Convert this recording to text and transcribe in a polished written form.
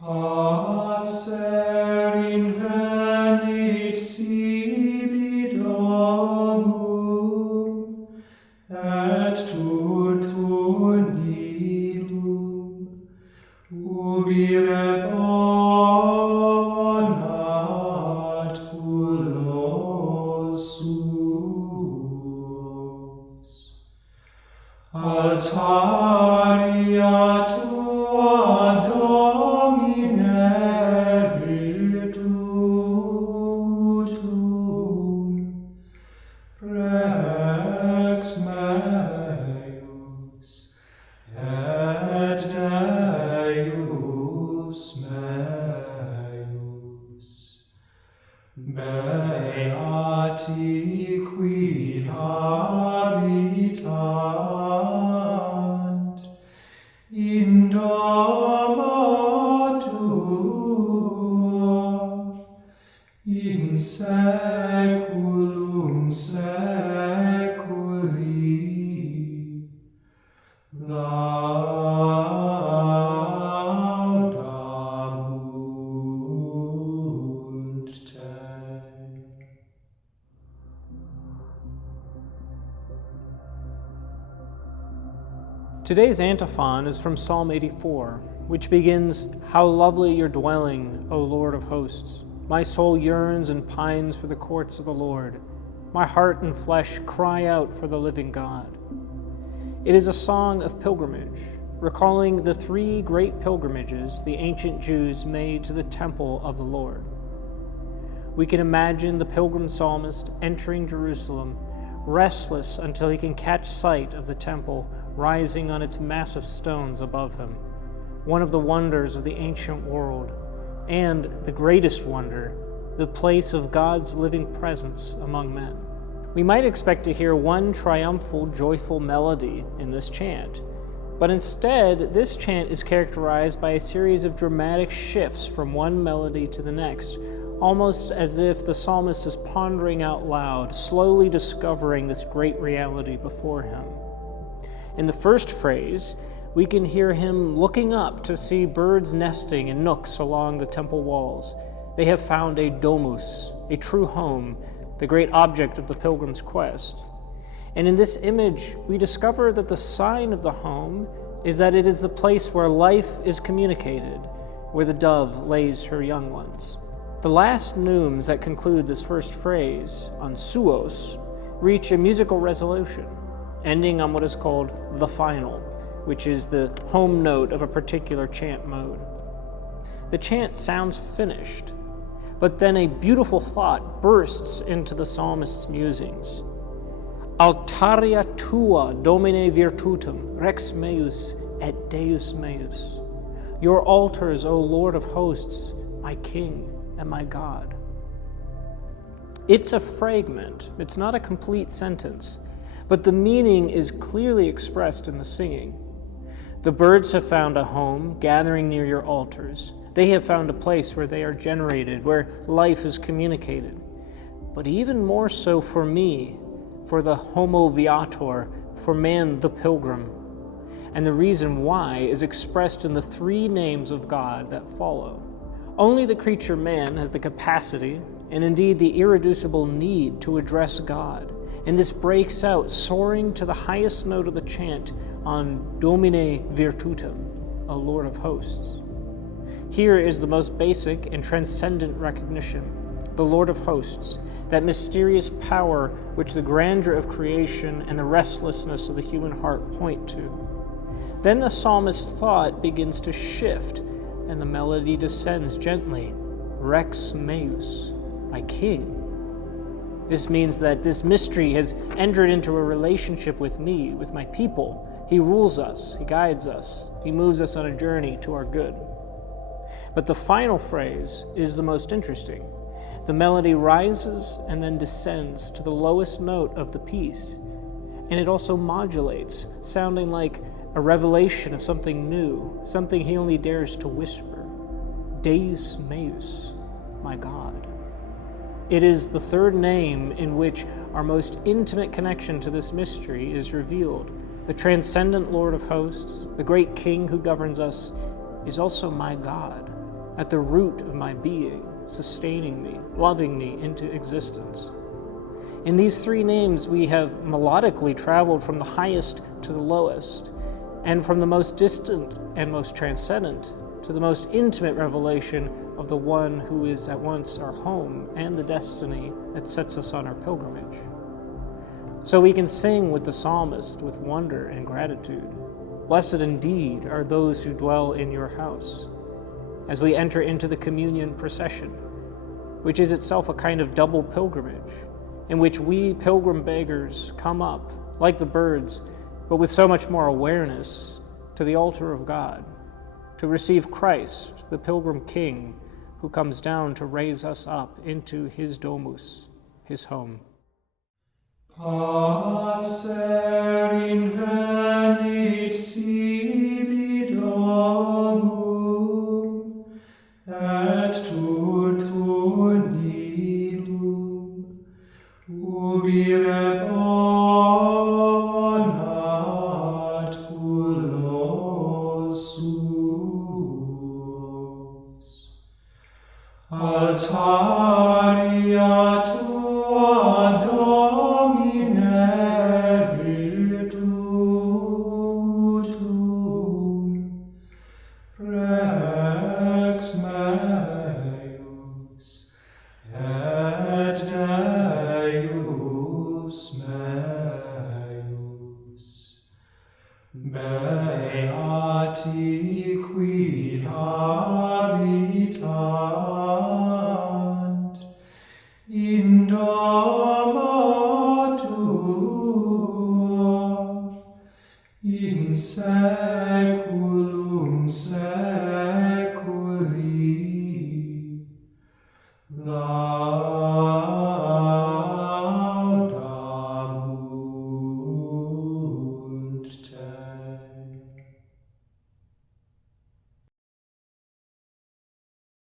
Passer invenit sibi domum, et turtur nidum, ubire bonat cullos suos. Altaria tua Domine virtutum, rex meus, et Deus meus, beati qui habitant in domo tua, in saeculum saeculi. Laudamunt te. Today's antiphon is from Psalm 84, which begins, "How lovely your dwelling, O Lord of hosts! My soul yearns and pines for the courts of the Lord. My heart and flesh cry out for the living God." It is a song of pilgrimage, recalling the three great pilgrimages the ancient Jews made to the temple of the Lord. We can imagine the pilgrim psalmist entering Jerusalem, restless until he can catch sight of the temple rising on its massive stones above him, one of the wonders of the ancient world, and the greatest wonder, the place of God's living presence among men. We might expect to hear one triumphal, joyful melody in this chant, but instead, this chant is characterized by a series of dramatic shifts from one melody to the next, almost as if the psalmist is pondering out loud, slowly discovering this great reality before him. In the first phrase, we can hear him looking up to see birds nesting in nooks along the temple walls. They have found a domus, a true home, the great object of the pilgrim's quest. And in this image, we discover that the sign of the home is that it is the place where life is communicated, where the dove lays her young ones. The last neumes that conclude this first phrase, on suos, reach a musical resolution, ending on what is called the final, which is the home note of a particular chant mode. The chant sounds finished, but then a beautiful thought bursts into the psalmist's musings. Altaria tua Domine virtutum, rex meus et Deus meus. Your altars, O Lord of hosts, my King and my God. It's a fragment, it's not a complete sentence, but the meaning is clearly expressed in the singing. The birds have found a home, gathering near your altars. They have found a place where they are generated, where life is communicated. But even more so for me, for the homo viator, for man the pilgrim. And the reason why is expressed in the three names of God that follow. Only the creature man has the capacity, and indeed the irreducible need, to address God. And this breaks out, soaring to the highest note of the chant on Domine virtutum, O Lord of hosts. Here is the most basic and transcendent recognition, the Lord of hosts, that mysterious power which the grandeur of creation and the restlessness of the human heart point to. Then the psalmist's thought begins to shift, and the melody descends gently, Rex meus, my King. This means that this mystery has entered into a relationship with me, with my people. He rules us, he guides us, he moves us on a journey to our good. But the final phrase is the most interesting. The melody rises and then descends to the lowest note of the piece, and it also modulates, sounding like a revelation of something new, something he only dares to whisper. Deus meus, my God. It is the third name in which our most intimate connection to this mystery is revealed. The transcendent Lord of hosts, the great King who governs us, is also my God, at the root of my being, sustaining me, loving me into existence. In these three names, we have melodically traveled from the highest to the lowest, and from the most distant and most transcendent to the most intimate revelation of the one who is at once our home and the destiny that sets us on our pilgrimage. So we can sing with the psalmist with wonder and gratitude. Blessed indeed are those who dwell in your house, as we enter into the communion procession, which is itself a kind of double pilgrimage, in which we pilgrim beggars come up, like the birds, but with so much more awareness, to the altar of God, to receive Christ, the pilgrim King, who comes down to raise us up into his domus, his home. Passer invenit sibi domum, et tutum nidum, ubi reponat culossus. Altaria tua Domine virtutum, rex meus et Deus meus. Beati qui habitant in domo tua, in saeculum seculi.